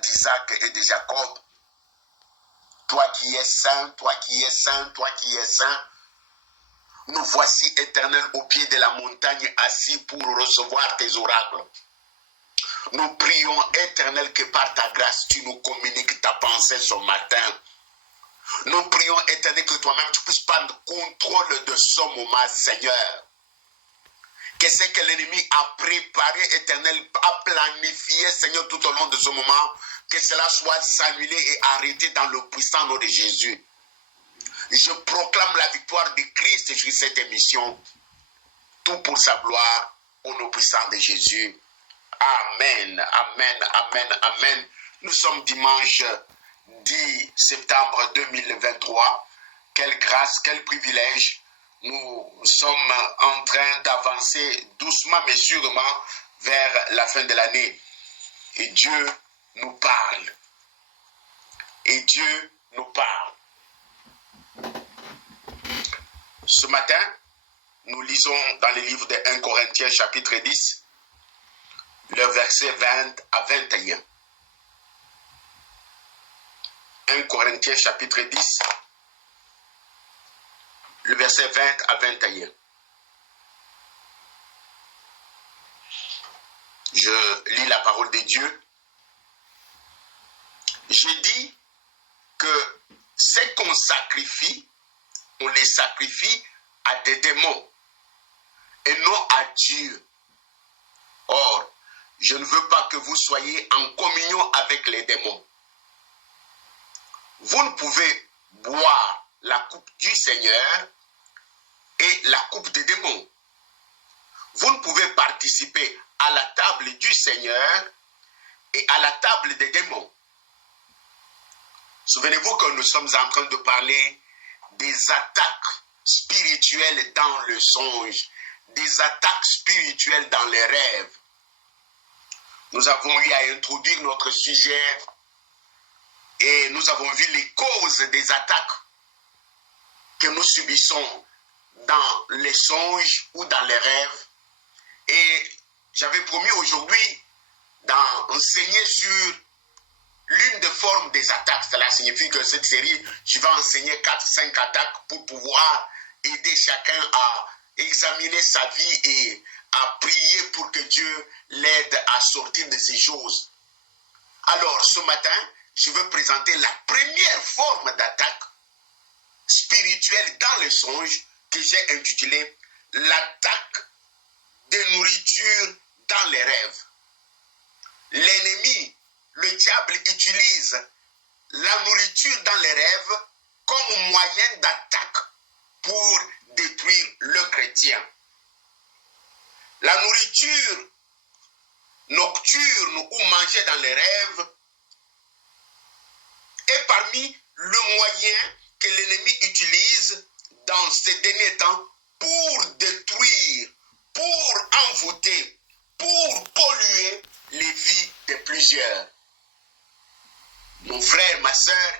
d'Isaac et de Jacob. Toi qui es saint, toi qui es saint, toi qui es saint. Nous voici, Éternel, au pied de la montagne, assis pour recevoir tes oracles. Nous prions, Éternel, que par ta grâce, tu nous communiques ta pensée ce matin. Nous prions, Éternel, que toi-même, tu puisses prendre contrôle de ce moment, Seigneur. Que ce que l'ennemi a préparé, Éternel, a planifié, Seigneur, tout au long de ce moment, que cela soit annulé et arrêté dans le puissant nom de Jésus. Je proclame la victoire de Christ sur cette émission. Tout pour sa gloire, au nom puissant de Jésus. Amen, amen, amen, amen. Nous sommes dimanche 10 septembre 2023. Quelle grâce, quel privilège. Nous sommes en train d'avancer doucement mais sûrement vers la fin de l'année. Et Dieu nous parle. Et Dieu nous parle. Ce matin, nous lisons dans le livre de 1 Corinthiens chapitre 10, le verset 20 à 21. 1 Corinthiens chapitre 10, le verset 20 à 21. Je lis la parole de Dieu. Je dis que ce qu'on sacrifie, on les sacrifie à des démons et non à Dieu. Or, je ne veux pas que vous soyez en communion avec les démons. Vous ne pouvez boire la coupe du Seigneur et la coupe des démons. Vous ne pouvez participer à la table du Seigneur et à la table des démons. Souvenez-vous que nous sommes en train de parler des attaques spirituelles dans le songe, des attaques spirituelles dans les rêves. Nous avons eu à introduire notre sujet et nous avons vu les causes des attaques que nous subissons dans les songes ou dans les rêves. Et j'avais promis aujourd'hui d'enseigner sur l'une des formes des attaques. Cela signifie que cette série, je vais enseigner 4-5 attaques pour pouvoir aider chacun à examiner sa vie et à prier pour que Dieu l'aide à sortir de ces choses. Alors, ce matin, je veux présenter la première forme d'attaque spirituelle dans les songes que j'ai intitulée l'attaque de nourriture dans les rêves. L'ennemi, le diable, utilise la nourriture dans les rêves comme moyen d'attaque pour détruire le chrétien. La nourriture nocturne ou mangée dans les rêves est parmi le moyen que l'ennemi utilise dans ces derniers temps pour détruire, pour envoûter, pour polluer les vies de plusieurs. Mon frère, ma soeur,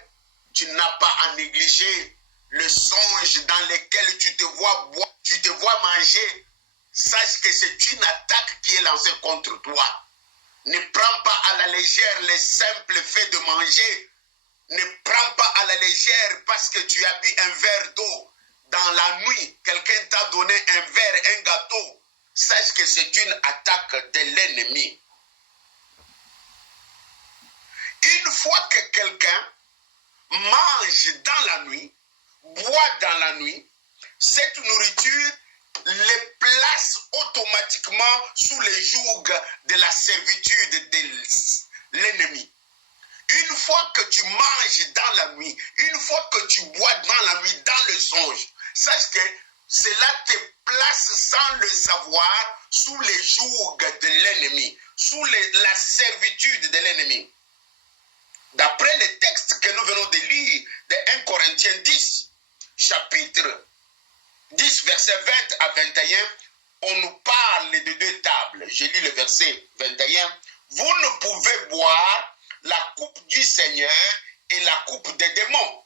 tu n'as pas à négliger le songe dans lequel tu te vois boire, tu te vois manger. Sache que c'est une attaque qui est lancée contre toi. Ne prends pas à la légère les simples faits de manger. Ne prends pas à la légère parce que tu as bu un verre d'eau dans la nuit. Quelqu'un t'a donné un verre, un gâteau. Sache que c'est une attaque de l'ennemi. Une fois que quelqu'un mange dans la nuit, boit dans la nuit, cette nourriture les place automatiquement sous le joug de la servitude de l'ennemi. Une fois que tu manges dans la nuit, une fois que tu bois dans la nuit, dans le songe, sache que cela te place sans le savoir sous le joug de l'ennemi, sous la servitude de l'ennemi. D'après le texte que nous venons de lire de 1 Corinthiens 10, chapitre 10, verset 20 à 21, on nous parle de deux tables. Je lis le verset 21. Vous ne pouvez boire la coupe du Seigneur et la coupe des démons.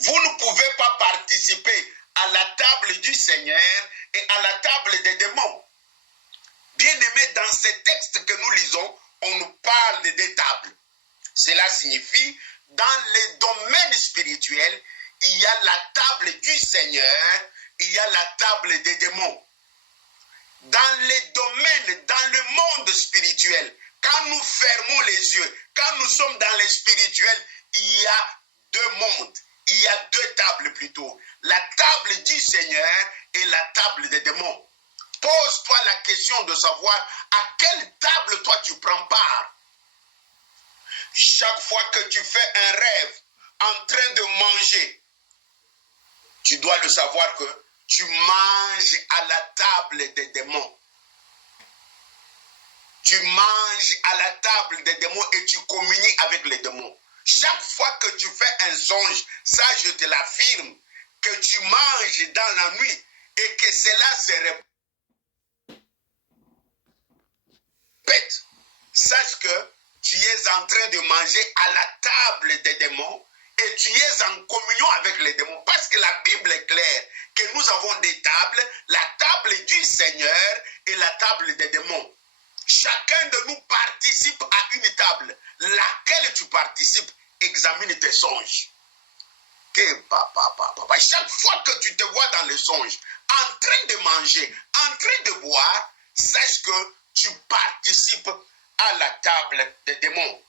Vous ne pouvez pas participer à la table du Seigneur et à la table des démons. Bien-aimés, dans ces textes que nous lisons, on nous parle des tables. Cela signifie, dans les domaines spirituels, il y a la table du Seigneur, il y a la table des démons. Dans les domaines, dans le monde spirituel, quand nous fermons les yeux, quand nous sommes dans les spirituels, il y a deux mondes, il y a deux tables plutôt. La table du Seigneur et la table des démons. Pose-toi la question de savoir à quelle table toi tu prends part. Chaque fois que tu fais un rêve en train de manger, tu dois le savoir que tu manges à la table des démons. Tu manges à la table des démons et tu communies avec les démons. Chaque fois que tu fais un songe, ça je te l'affirme, que tu manges dans la nuit et que cela se répète, sache que tu es en train de manger à la table des démons et tu es en communion avec les démons. Parce que la Bible est claire que nous avons des tables, la table du Seigneur et la table des démons. Chacun de nous participe à une table. Laquelle tu participes, examine tes songes. Chaque fois que tu te vois dans le songe, en train de manger, en train de boire, sache que tu participes à la table des démons.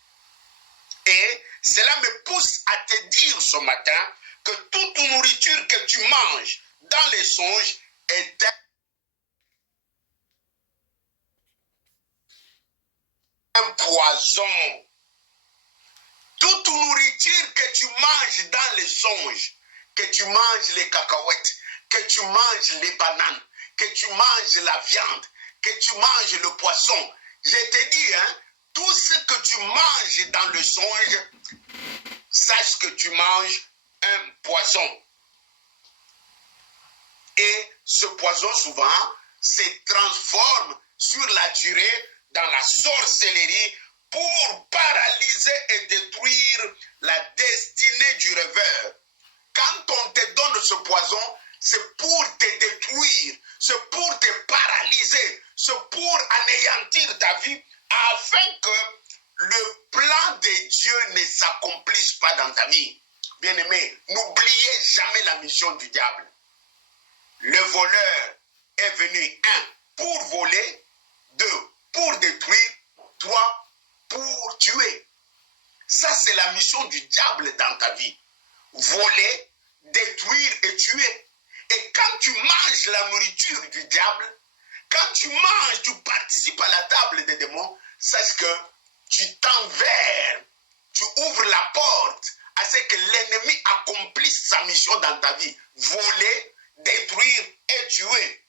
Et cela me pousse à te dire ce matin que toute nourriture que tu manges dans les songes est un poison. Toute nourriture que tu manges dans les songes, que tu manges les cacahuètes, que tu manges les bananes, que tu manges la viande, que tu manges le poisson, je te dis, tout ce que tu manges dans le songe, sache que tu manges un poison. Et ce poison souvent se transforme sur la durée dans la sorcellerie pour paralyser et détruire la destinée du rêveur. Quand on te donne ce poison, c'est pour te détruire, c'est pour te paralyser, c'est pour anéantir ta vie afin que le plan de Dieu ne s'accomplisse pas dans ta vie. Bien-aimé, n'oubliez jamais la mission du diable. Le voleur est venu, 1, pour voler, 2, pour détruire, 3, pour tuer. Ça, c'est la mission du diable dans ta vie. Voler, détruire et tuer. Et quand tu manges la nourriture du diable, quand tu manges, tu participes à la table des démons, sache que tu t'envers, tu ouvres la porte à ce que l'ennemi accomplisse sa mission dans ta vie. Voler, détruire et tuer.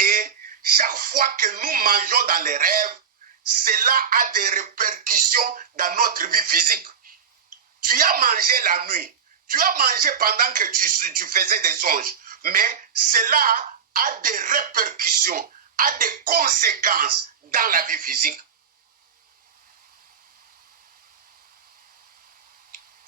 Et chaque fois que nous mangeons dans les rêves, cela a des répercussions dans notre vie physique. Tu as mangé la nuit, tu as mangé pendant que tu faisais des songes, mais cela a des répercussions, a des conséquences dans la vie physique.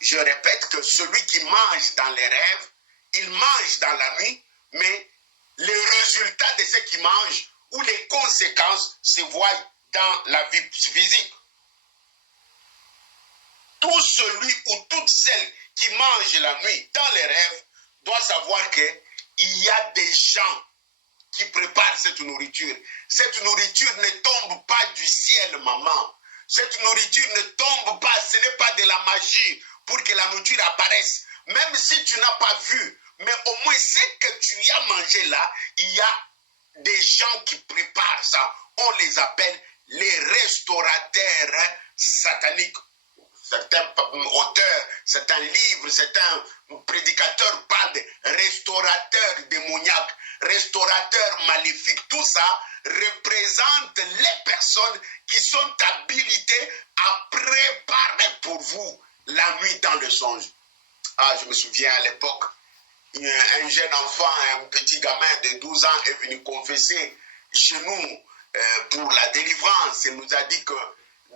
Je répète que celui qui mange dans les rêves, il mange dans la nuit, mais les résultats de ce qu'il mange ou les conséquences se voient dans la vie physique. Tout celui ou toute celle qui mange la nuit dans les rêves doit savoir qu'il y a des gens qui préparent cette nourriture. Cette nourriture ne tombe pas du ciel, maman. Cette nourriture ne tombe pas, ce n'est pas de la magie pour que la nourriture apparaisse. Même si tu n'as pas vu, mais au moins ce que tu as mangé là, il y a des gens qui préparent ça. On les appelle les restaurateurs sataniques. Certains auteurs, certains livres, certains prédicateurs parlent de restaurateurs démoniaques, restaurateurs maléfiques. Tout ça représente les personnes qui sont habilitées à préparer pour vous la nuit dans le songe. Ah, je me souviens à l'époque, un jeune enfant, un petit gamin de 12 ans est venu confesser chez nous pour la délivrance. Il nous a dit que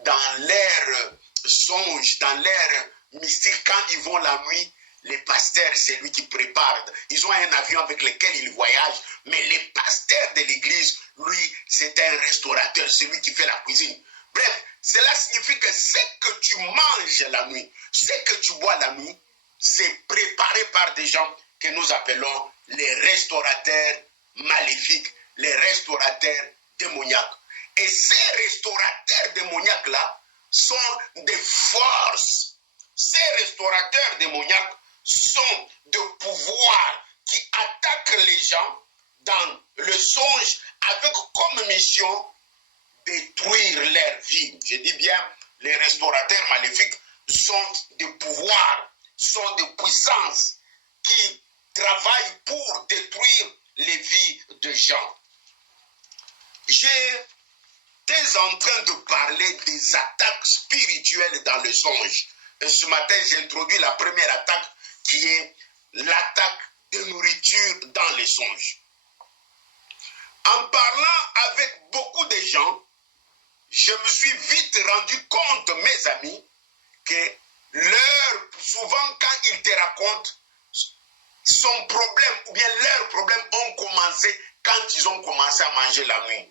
dans l'air songe, dans l'air mystique, quand ils vont la nuit, Les pasteurs, c'est lui qui prépare. Ils ont un avion avec lequel ils voyagent, mais les pasteurs de l'église, lui, c'est un restaurateur, c'est lui qui fait la cuisine. Bref, cela signifie que ce que tu manges la nuit, ce que tu bois la nuit, c'est préparé par des gens que nous appelons les restaurateurs maléfiques, les restaurateurs démoniaques. Et ces restaurateurs démoniaques-là sont des forces. Ces restaurateurs démoniaques sont de pouvoirs qui attaquent les gens dans le songe avec comme mission détruire leur vie. Je dis bien, les restaurateurs maléfiques sont des pouvoirs, sont des puissances qui travaillent pour détruire les vies de gens. J'étais en train de parler des attaques spirituelles dans le songe. Et ce matin, j'ai introduit la première attaque qui est l'attaque de nourriture dans les songes. En parlant avec beaucoup de gens, je me suis vite rendu compte, mes amis, que souvent quand ils te racontent son problème ou bien leurs problèmes ont commencé quand ils ont commencé à manger la nuit.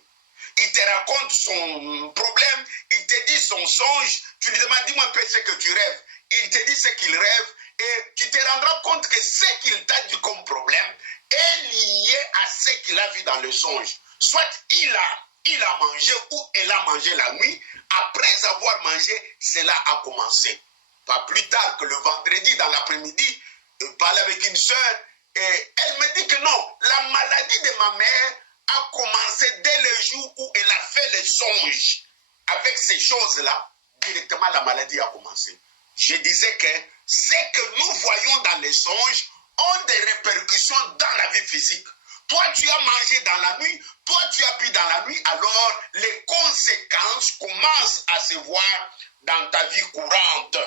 Il te raconte son problème, il te dit son songe, tu lui demandes, dis-moi un peu ce que tu rêves. Il te dit ce qu'il rêve et tu te rendras compte que ce qu'il t'a dit comme problème est lié à ce qu'il a vu dans le songe. Soit il a mangé ou elle a mangé la nuit, après avoir mangé, cela a commencé. Pas plus tard que le vendredi dans l'après-midi, je parlais avec une soeur et elle me dit que non, la maladie de ma mère a commencé dès le jour où elle a fait le songe. Avec ces choses-là, directement la maladie a commencé. Je disais que ce que nous voyons dans les songes ont des répercussions dans la vie physique. Toi, tu as mangé dans la nuit, toi, tu as bu dans la nuit, alors les conséquences commencent à se voir dans ta vie courante.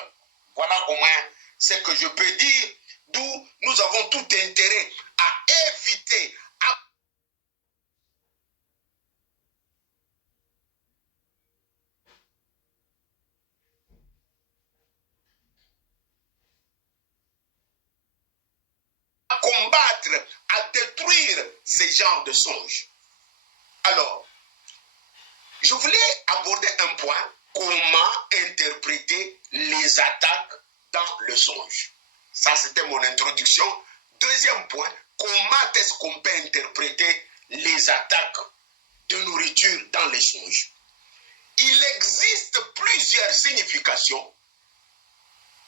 Voilà au moins ce que je peux dire, d'où nous avons tout intérêt à éviter, à combattre, à détruire ces genres de songes. Alors, je voulais aborder un point, comment interpréter les attaques dans le songe. Ça, c'était mon introduction. Deuxième point, comment est-ce qu'on peut interpréter les attaques de nourriture dans les songes? Il existe plusieurs significations.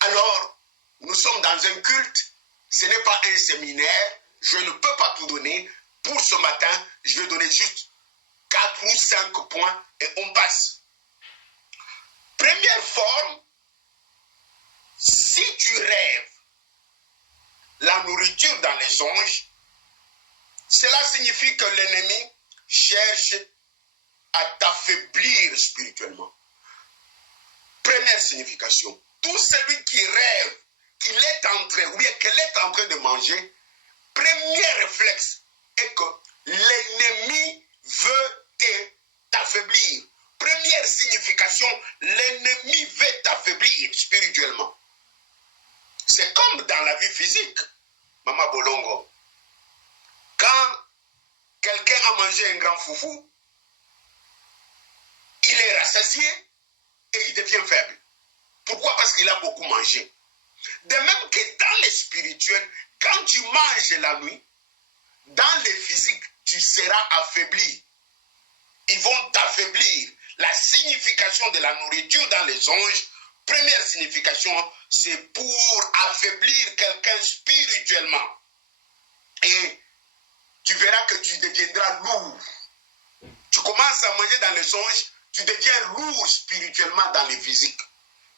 Alors, nous sommes dans un culte, ce n'est pas un séminaire, je ne peux pas tout donner. Pour ce matin, je vais donner juste 4 ou 5 points et on passe. Première forme, si tu rêves la nourriture dans les songes, cela signifie que l'ennemi cherche à t'affaiblir spirituellement. Première signification, tout celui qui rêve qu'il est en train, ou bien qu'elle est en train de manger, premier réflexe est que l'ennemi veut t'affaiblir. Première signification, l'ennemi veut t'affaiblir spirituellement. C'est comme dans la vie physique, Maman Bolongo. Quand quelqu'un a mangé un grand foufou, il est rassasié et il devient faible. Pourquoi? Parce qu'il a beaucoup mangé. De même que dans les spirituels, quand tu manges la nuit, dans les physiques, tu seras affaibli. Ils vont t'affaiblir. La signification de la nourriture dans les songes, première signification, c'est pour affaiblir quelqu'un spirituellement. Et tu verras que tu deviendras lourd. Tu commences à manger dans les songes, tu deviens lourd spirituellement dans les physiques.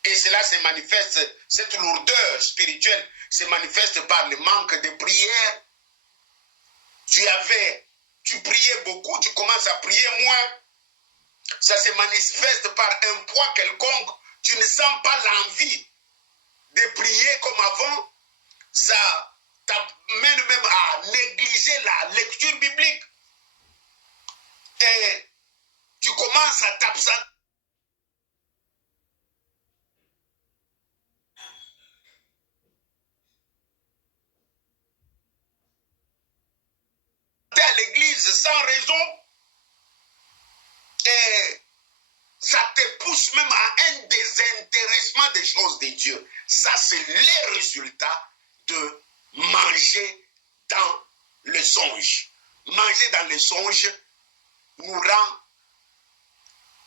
Et cela se manifeste, cette lourdeur spirituelle se manifeste par le manque de prière. Tu priais beaucoup, tu commences à prier moins. Ça se manifeste par un poids quelconque. Tu ne sens pas l'envie de prier comme avant. Ça t'amène même à négliger la lecture biblique. Et tu commences à t'absenter. sans raison, et ça te pousse même à un désintéressement des choses de Dieu. Ça, c'est les résultats de manger dans le songe. Manger dans le songe nous rend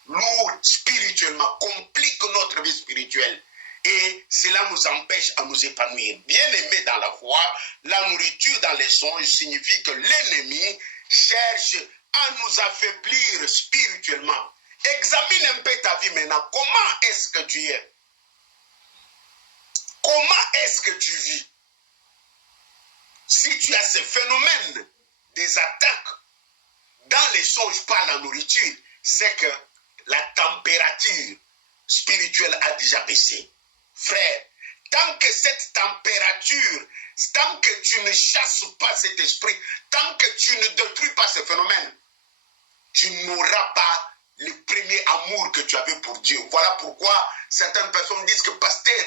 lourd spirituellement, complique notre vie spirituelle. Et cela nous empêche à nous épanouir. Bien aimé dans la foi, la nourriture dans les songes signifie que l'ennemi cherche à nous affaiblir spirituellement. Examine un peu ta vie maintenant. Comment est-ce que tu es? Comment est-ce que tu vis? Si tu as ce phénomène des attaques dans les songes par la nourriture, c'est que la température spirituelle a déjà baissé. Frère, tant que cette température, tant que tu ne chasses pas cet esprit, tant que tu ne détruis pas ce phénomène, tu n'auras pas le premier amour que tu avais pour Dieu. Voilà pourquoi certaines personnes disent que pasteur,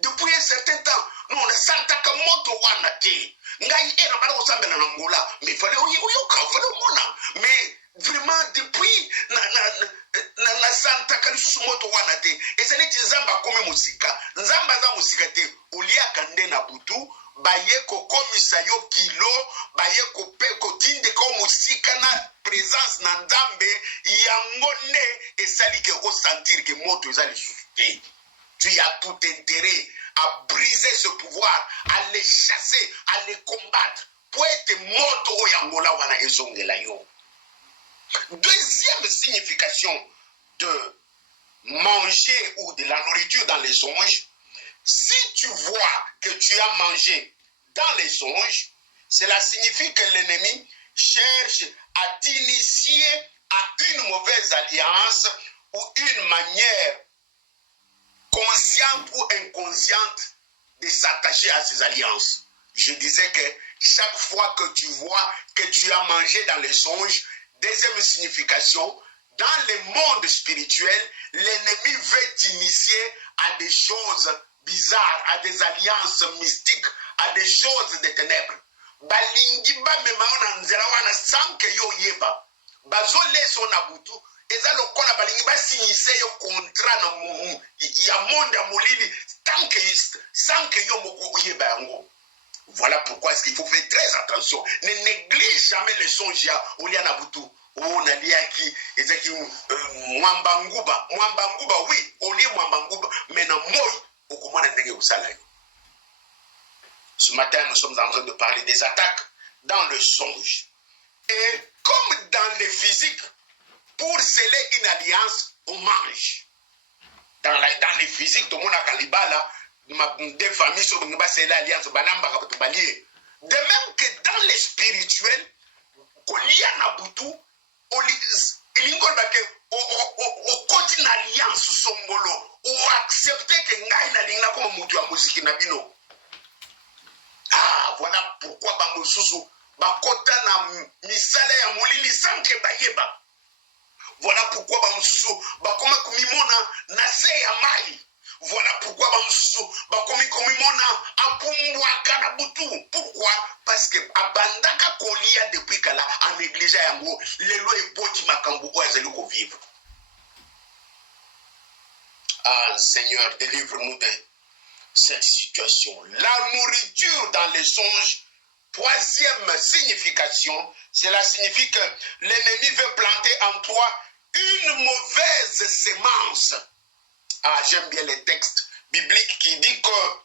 depuis un certain temps, nous on a senti que moto wanate. Mais fallait mais vraiment depuis na santa kalisusu moto wanate. Et ça dit zamba comme musika. Zamba za musika te. Olia kande na butu. Baye ko komisa yo kilo, baye ko pe ko tinde ko musika na présence na ndambe yangone et sali ke ressentir que moto ezali souffrir. Tu as tout intérêt à briser ce pouvoir, à les chasser, à les combattre. Pour être moto yangola wana ezongela yo. Deuxième signification de manger ou de la nourriture dans les songes, si tu vois que tu as mangé dans les songes, cela signifie que l'ennemi cherche à t'initier à une mauvaise alliance ou une manière consciente ou inconsciente de s'attacher à ces alliances. Je disais que chaque fois que tu vois que tu as mangé dans les songes, deuxième signification, dans le monde spirituel, l'ennemi veut t'initier à des choses bizarres, à des alliances mystiques, à des choses des ténèbres. Balingi ba memaona nzela wana sanke yo yeba. Bazole so na butu. Eza lokola balingi ba signise yo contrat na mumu. Ya monde ya molili sanke yo moko yeba yango. Voilà pourquoi est-ce qu'il faut faire très attention. Ne néglige jamais les songes ya olia na butu. Oh naliaki ezaki mwambanguba. Mwambanguba oui, olie mwambanguba mais na moi okomona ndenge usala yo. Ce matin, nous sommes en train de parler des attaques dans le songe. Et comme dans le physique, pour sceller une alliance, on mange. Dans le physique, tout le monde a calibala, des familles sont venus sceller l'alliance, de même que dans le spirituel, qu'on y a nabutu, il continue l'alliance sombolo, ou accepter que ngaïna lingna comme mutu a musique nabino. Ah, voilà pourquoi Bamususu, Bakota na misale ya molili sanke bayeba. Voilà pourquoi Bamususu, Bakoma kumimona na se ya mai. Voilà pourquoi Bamususu, Bakomi kumimona apumbwa kana butu. Pourquoi? Parce que abandaka kolia depuis kala en négligé yango, lelo eboti makambu o ezali ko vivre. Ah, Seigneur, délivre-nous de cette situation. La nourriture dans les songes, troisième signification, cela signifie que l'ennemi veut planter en toi une mauvaise sémence. Ah, j'aime bien les textes bibliques qui disent que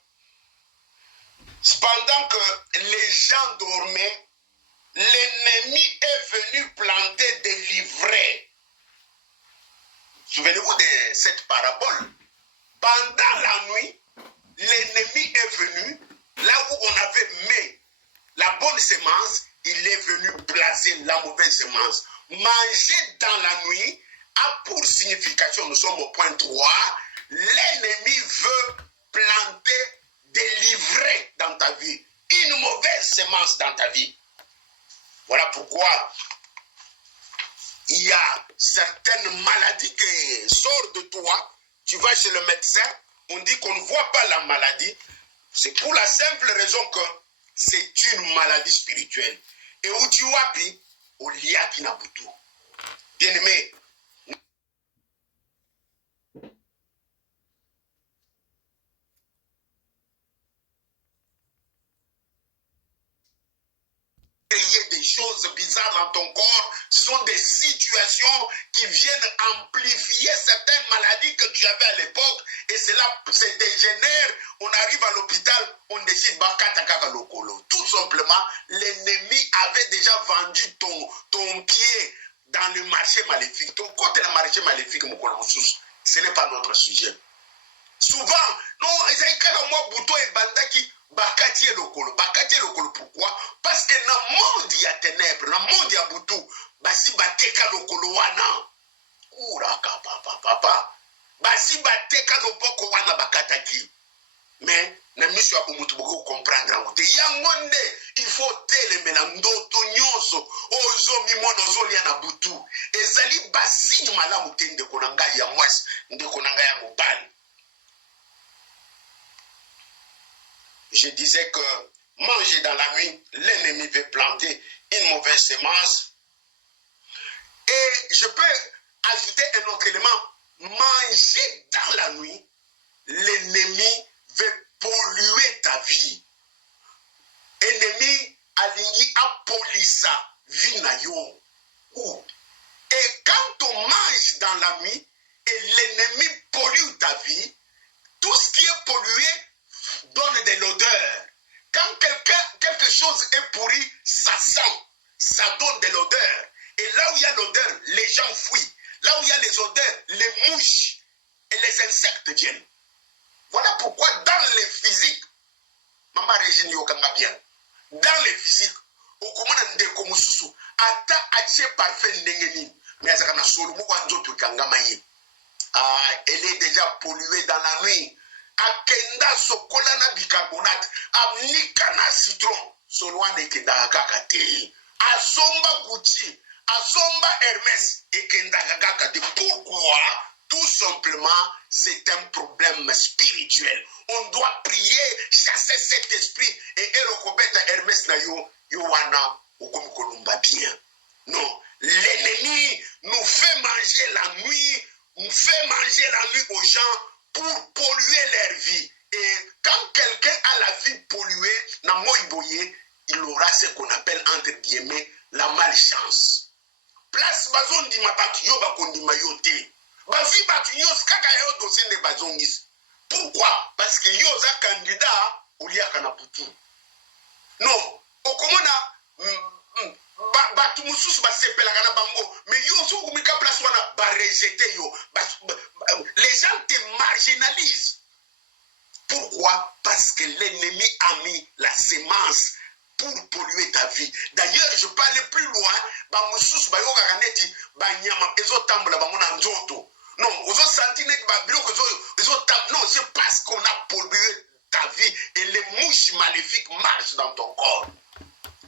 pendant que les gens dormaient, l'ennemi est venu planter des livrets. Souvenez-vous de cette parabole. Pendant la nuit, l'ennemi est venu, là où on avait mis la bonne semence, il est venu placer la mauvaise semence. Manger dans la nuit a pour signification, nous sommes au point 3, l'ennemi veut planter des livrets dans ta vie, une mauvaise semence dans ta vie. Voilà pourquoi il y a certaines maladies qui sortent de toi, tu vas chez le médecin, on dit qu'on ne voit pas la maladie. C'est pour la simple raison que c'est une maladie spirituelle. Et où tu wapi, au lia qui n'a pas tout. Bien aimé, des choses bizarres dans ton corps, ce sont des situations qui viennent amplifier certaines maladies que tu avais à l'époque, et cela se dégénère. On arrive à l'hôpital, on décide bakata lokolo. Tout simplement, l'ennemi avait déjà vendu ton pied dans le marché maléfique. Ton côté le marché maléfique, ce n'est pas notre sujet. Souvent, non, moi bouton et bandaki bakati lokolo. Bakati lokolo, pourquoi? Parce que dans le monde il y a ténèbres, dans le monde il y a boutou. Basi bateka lokolo wana. Uraka papa. Basi bateka lopoko wana bakataki. Mais na mission ya mutu boko comprendre ngote. Yangonde, il faut telemela ndoto nyonso ozo mimona ozo lia na butu. Ezali basi malamu tende konanga ya mwasi, ndeko nanga ya mobali. Je disais que manger dans la nuit, l'ennemi veut planter une mauvaise semence. Et je peux ajouter un autre élément. Manger dans la nuit, l'ennemi veut polluer ta vie. Ennemi alingi apolisa vie na yo. Et quand on mange dans la nuit et l'ennemi pollue ta vie, tout ce qui est pollué donne de l'odeur. Quand quelque chose est pourri, ça sent, ça donne de l'odeur. Et là où il y a l'odeur, les gens fuient. Là où il y a les odeurs, les mouches et les insectes viennent. Voilà pourquoi dans les physiques, Maman Régine Yokanga bien, dans les physiques, au commandant de Komususu, ata ache parfait n'engeni, mais ça kana solumu kwa nzoto kangamaye. Elle est déjà polluée dans la nuit. Akenda sokola na bicarbonate, amnika na citron, solwane kenda kakate. Asomba Gucci, asomba Hermès, et kenda kakate. Pourquoi? Tout simplement, c'est un problème spirituel. On doit prier, chasser cet esprit, et Erokobeta Hermès na yo, yowana, okomikolumba bien. Non, l'ennemi nous fait manger la nuit, nous fait manger la nuit aux gens pour polluer leur vie. Et quand quelqu'un a la vie polluée, na moiboye, il aura ce qu'on appelle entre guillemets la malchance. Place bazon di mabatu yo bakondi mayote. Bavi batu yo skaka yo dossier de bazongis. Pourquoi? Parce que yo za candidat uliaka na putu. Non, okomona batu mususu basepelaka na bango, mais yo so kumika place wana ba rejeter yo. Les gens te marginalisent. Pourquoi? Parce que l'ennemi a mis la semence pour polluer ta vie. D'ailleurs, je peux aller plus loin. Non, c'est parce qu'on a pollué ta vie et les mouches maléfiques marchent dans ton corps.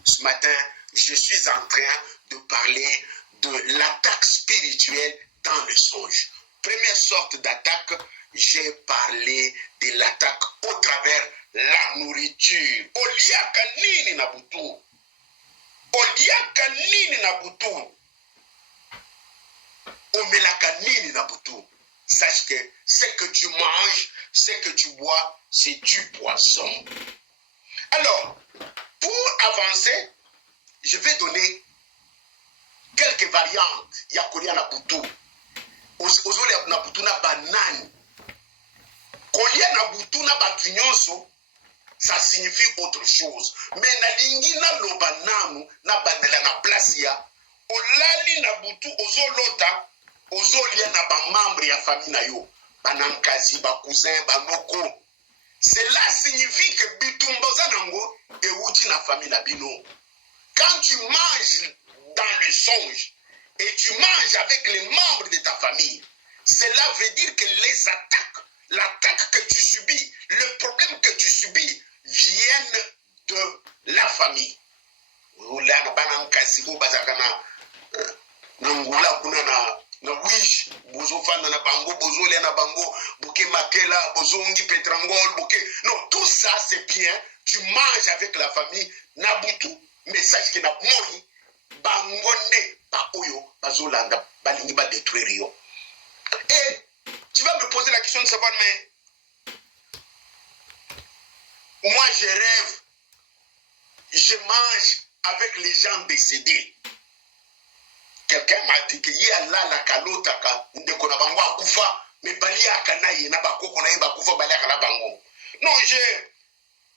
Ce matin, je suis en train de parler de l'attaque spirituelle dans le songe. Première sorte d'attaque, j'ai parlé de l'attaque au travers la nourriture. Oliaka nini na butu. Oliaka nini na butu. Omelaka nini na butu. Sache que ce que tu manges, ce que tu bois, c'est du poisson. Alors, pour avancer, je vais donner quelques variantes. Yakolia na butu. Ozole na butu na banane. Kolia na butu na batunyonso, ça signifie autre chose. Mais na lingi na lobananu na bandela na placia, olali na butu ozolota, ozolia na ba membre ya famille na yo, banankazi, ba cousin, ba noko. Cela signifie que bitumboza nango e uti na famille na bino. Quand tu manges dans le songe et tu manges avec les membres de ta famille, cela veut dire que les attaques, l'attaque que tu subis, le problème que tu subis viennent de la famille. na wish bozo fanda na bango bozo le na bango bouquet makela bozo ngi petrangol bouquet non tout ça c'est bien tu manges avec la famille na butu message que na moi bango ne ba oyo bazolanda balingi ba détruire yo. Et tu vas me poser la question de savoir mais moi je rêve je mange avec les gens décédés. Quelqu'un m'a dit que y a là la kalotaka ndeko na bango akufa mais bali akana ye na bakoko na ye bakufa bali akana bango. Non, je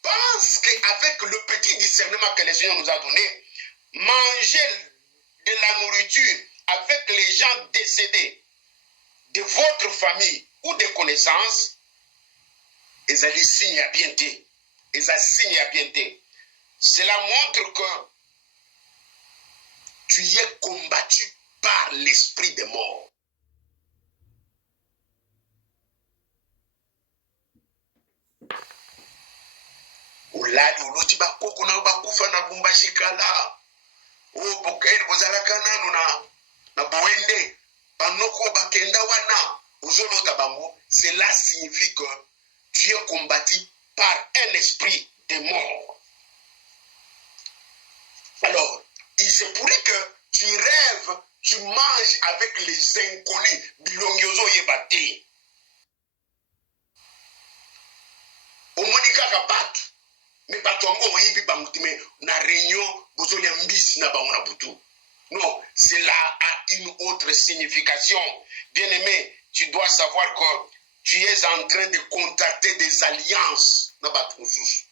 pense qu'avec le petit discernement que le Seigneur nous a donné, manger de la nourriture avec les gens décédés de votre famille ou des connaissances, ils allaient signer à bienté. Ils allaient signer à bienté. Cela montre que tu es combattu par l'esprit de mort. Uladi uloti bakoko na bakufa na bumbashikala. O bokeri bozalaka nanu na boende. Banoko bakenda wana uzolota bango. Cela signifie que tu es combattu par un esprit de mort. Alors, il se pourrait que tu rêves, tu manges avec les inconnus. Bilongyozo yebate. Omonika kabatu. Mais batongo oyibi bamutime na réunion bozoli mbisi na bango na butu. Non, cela a une autre signification. Bien-aimé, tu dois savoir que tu es en train de contracter des alliances na batu mususu.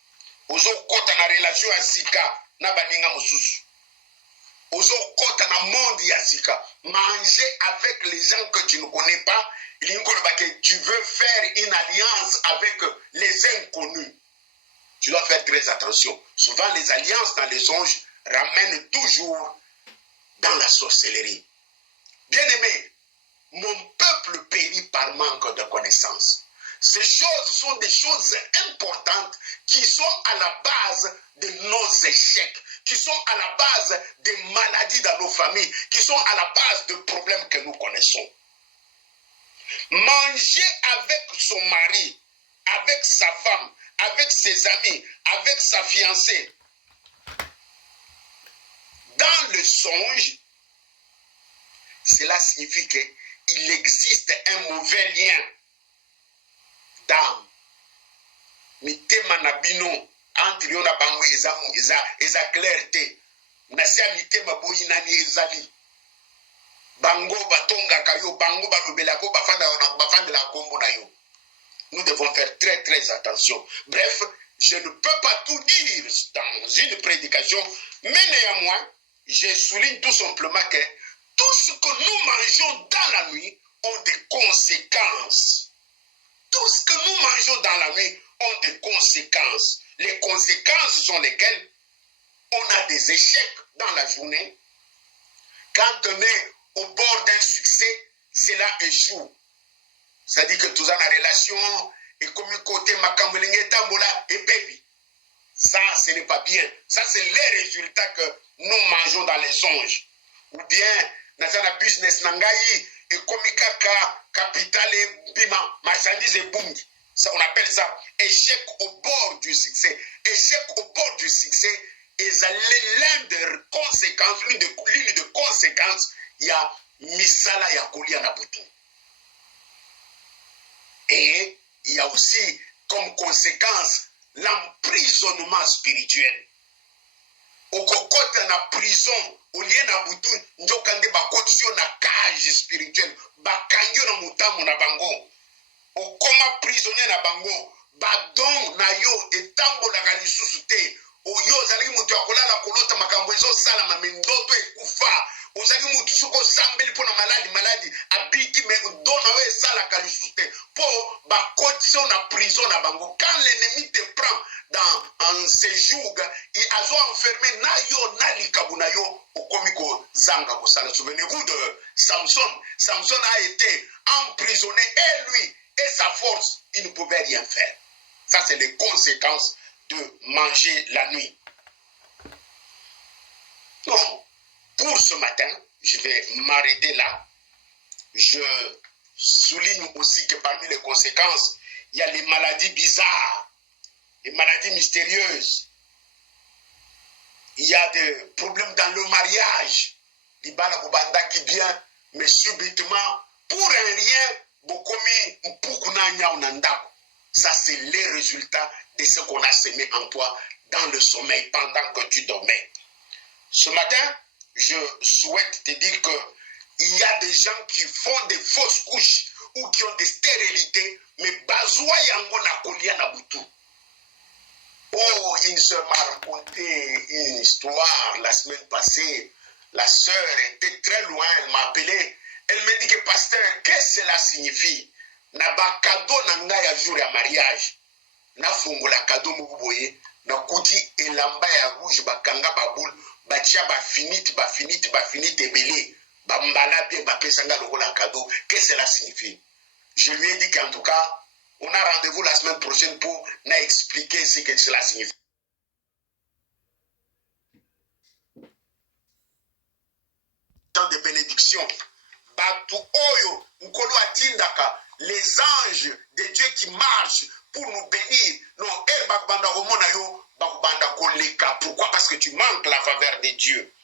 Ozo kota na relation ya sika na baninga mususu. Ozo kota na monde ya sika. Manger avec les gens que tu ne connais pas, tu veux faire une alliance avec les inconnus. Tu dois faire très attention. Souvent, les alliances dans les songes ramènent toujours dans la sorcellerie. Bien-aimé, mon peuple périt par manque de connaissances. Ces choses sont des choses importantes qui sont à la base de nos échecs, qui sont à la base des maladies dans nos familles, qui sont à la base de problèmes que nous connaissons. Manger avec son mari, avec sa femme, avec ses amis, avec sa fiancée. Dans le songe, cela signifie qu'il existe un mauvais lien d'âme. Mitema na bino entre yo na bango eza clarté. Nasia mitema boyi nani ezali. Bango batonga kayo, bango balobelako bafanda la kombo na yo. Nous devons faire très très attention. Bref, je ne peux pas tout dire dans une prédication, mais néanmoins, je souligne tout simplement que tout ce que nous mangeons dans la nuit ont des conséquences. Tout ce que nous mangeons dans la nuit ont des conséquences. Les conséquences sont lesquelles? On a des échecs dans la journée. Quand on est au bord d'un succès, cela échoue. C'est-à-dire que tout ça dans la relation, et comme côté makambelinge tambola et baby. Ça, ce n'est pas bien. Ça, c'est les résultats que nous mangeons dans les songes. Ou bien, dans un business nangaï, et comme capital et bima, marchandise et boom. Ça, on appelle ça échec au bord du succès. Échec au bord du succès, et l'une des conséquences, l'une des conséquences, il y a misala ya kolia na butu. Et il y a aussi comme conséquence l'emprisonnement spirituel. Au cocotte na prison, au lien na butu, njokande bakotio na cage spirituelle, bakangyo na mutamu na bango. Au koma prisonnier na bango, badon na yo etambo la galisusu te. O yo zali mutu akolala kolota makambo ezo sala mamendoto ekufa. Ozali mutu soko sambeli pona maladi abiki me dona we sala kalusute po ba condition na prison na bango. Quand l'ennemi te prend dans un séjour, il a enfermé na yo na likabu na yo okomiko zanga ko sala. Souvenez-vous de Samson. Samson a été emprisonné et lui et sa force, il ne pouvait rien faire. Ça c'est les conséquences de manger la nuit. Non. Pour ce matin, je vais m'arrêter là. je souligne aussi que parmi les conséquences, il y a les maladies bizarres, les maladies mystérieuses. Il y a des problèmes dans le mariage. Libala Bubanda qui vient, mais subitement, pour un rien, ça c'est les résultats de ce qu'on a semé en toi dans le sommeil pendant que tu dormais. Ce matin, je souhaite te dire qu'il y a des gens qui font des fausses couches ou qui ont des stérilités, mais bazoua yango na kolia na butu. Oh, une sœur m'a raconté une histoire la semaine passée. La sœur était très loin, elle m'a appelé. Elle me dit que pasteur, qu'est-ce que cela signifie? Na ba cadeau nanga ya jour ya mariage. Na fongola cadeau mububoye, na kuti elamba ya rouge bakanga baboule, batia ba finite ebele, ba mbala bien ba pesanga lokola cadeau. Qu'est-ce que cela signifie? Je lui ai dit qu'en tout cas, on a rendez-vous la semaine prochaine pour nous expliquer ce que cela signifie. De bénédiction. Batu oyo, nkolo atindaka, les anges de Dieu qui marchent pour nous bénir. Non, pourquoi? Parce que tu manques la faveur de Dieu.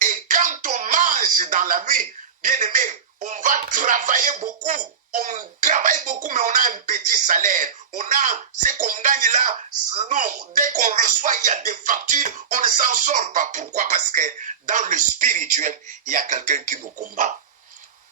Et quand on mange dans la nuit, bien aimé, on va travailler beaucoup. On travaille beaucoup, mais on a un petit salaire. On a ce qu'on gagne là. Non, dès qu'on reçoit, il y a des factures, on ne s'en sort pas. Pourquoi? Parce que dans le spirituel, il y a quelqu'un qui nous combat.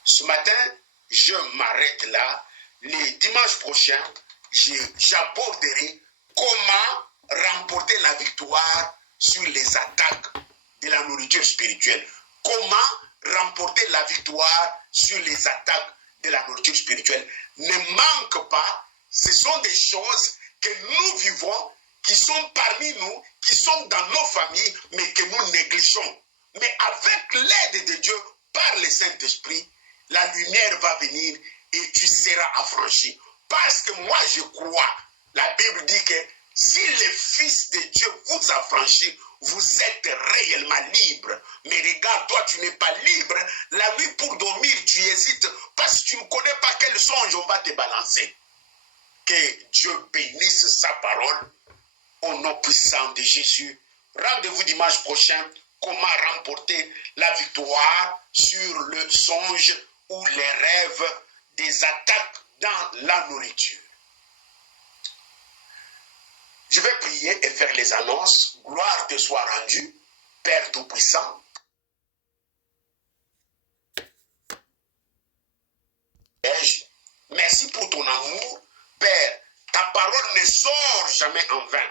Ce matin, je m'arrête là. Les dimanches prochains, j'aborderai comment remporter la victoire sur les attaques de la nourriture spirituelle. Comment remporter la victoire sur les attaques de la nourriture spirituelle. Ne manque pas, ce sont des choses que nous vivons, qui sont parmi nous, qui sont dans nos familles, mais que nous négligeons. Mais avec l'aide de Dieu, par le Saint-Esprit, la lumière va venir et tu seras affranchi. Parce que moi je crois, la Bible dit que si le Fils de Dieu vous affranchit, vous êtes réellement libre. Mais regarde, toi, tu n'es pas libre. La nuit pour dormir, tu hésites parce que tu ne connais pas quel songe on va te balancer. Que Dieu bénisse sa parole au nom puissant de Jésus. Rendez-vous dimanche prochain. Comment remporter la victoire sur le songe ou les rêves des attaques dans la nourriture. Je vais prier et faire les annonces. Gloire te soit rendue, Père Tout-Puissant. Merci pour ton amour, Père. Ta parole ne sort jamais en vain.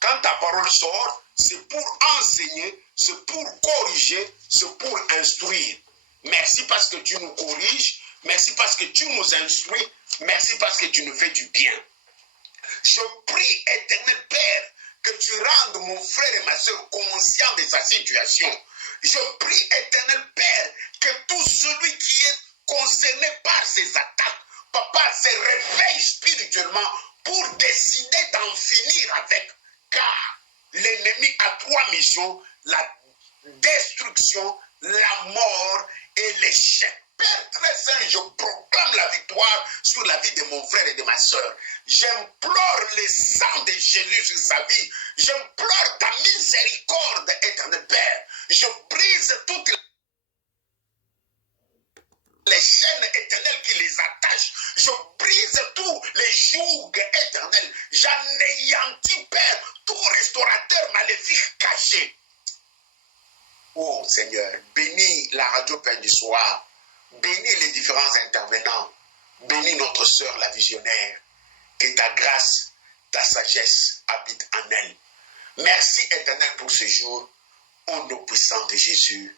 Quand ta parole sort, c'est pour enseigner, c'est pour corriger, c'est pour instruire. Merci parce que tu nous corriges, merci parce que tu nous instruis, merci parce que tu nous fais du bien. Je prie, éternel Père, que tu rendes mon frère et ma soeur conscients de sa situation. Je prie, éternel Père, que tout celui qui est concerné par ces attaques, Papa, se réveille spirituellement pour décider d'en finir avec. Car l'ennemi a trois missions: la destruction, la mort et l'échec. Père très saint, je proclame la victoire sur la vie de mon frère et de ma soeur. J'implore le sang de Jésus sur sa vie. J'implore ta miséricorde, éternel Père. Je brise toutes les chaînes éternelles qui les attachent. Je brise tous les jougs éternels. J'anéantis, Père, tout restaurateur maléfique caché. Oh Seigneur, bénis la radio Père du soir. Bénis les différents intervenants. Bénis notre sœur, la visionnaire. Que ta grâce, ta sagesse habite en elle. Merci éternel pour ce jour. Au nom puissant de Jésus.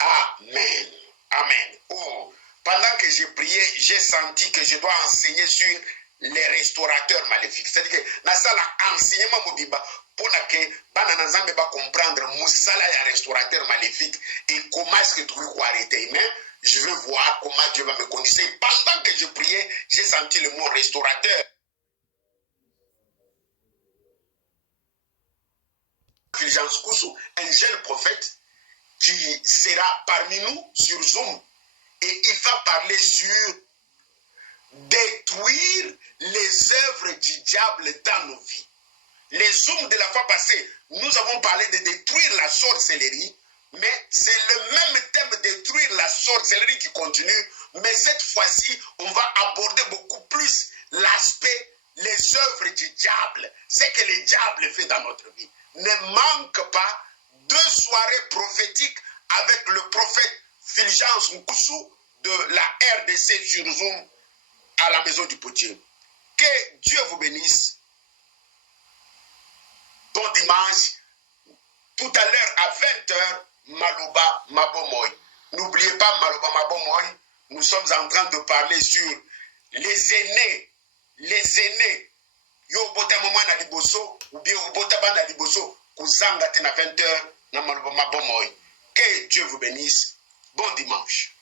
Amen. Amen. Oh, pendant que j'ai prié, j'ai senti que je dois enseigner sur les restaurateurs maléfiques. C'est-à-dire que dans ça, l'enseignement mobimba, pour que Bananazambe va comprendre Moussala est un restaurateur maléfique et comment est-ce que tu veux arrêter. Mais je veux voir comment Dieu va me conduire. Pendant que je priais, j'ai senti le mot restaurateur. Un jeune prophète qui sera parmi nous sur Zoom et il va parler sur détruire les œuvres du diable dans nos vies. Les Zooms de la fois passée, nous avons parlé de détruire la sorcellerie, mais c'est le même thème, détruire la sorcellerie, qui continue, mais cette fois-ci, on va aborder beaucoup plus l'aspect, les œuvres du diable, ce que le diable fait dans notre vie. Ne manque pas 2 soirées prophétiques avec le prophète Fulgence Nkusu de la RDC sur Zoom à la maison du potier. Que Dieu vous bénisse. Bon dimanche. Tout à l'heure à 20h, Maloba Mabomoy. N'oubliez pas Maloba Mabomoy. Nous sommes en train de parler sur les aînés. Les aînés. Yo bota maman na liboso ou bien yo bota ba na liboso. Kuzanga te na 20h na Maloba Mabomoy. Que Dieu vous bénisse. Bon dimanche.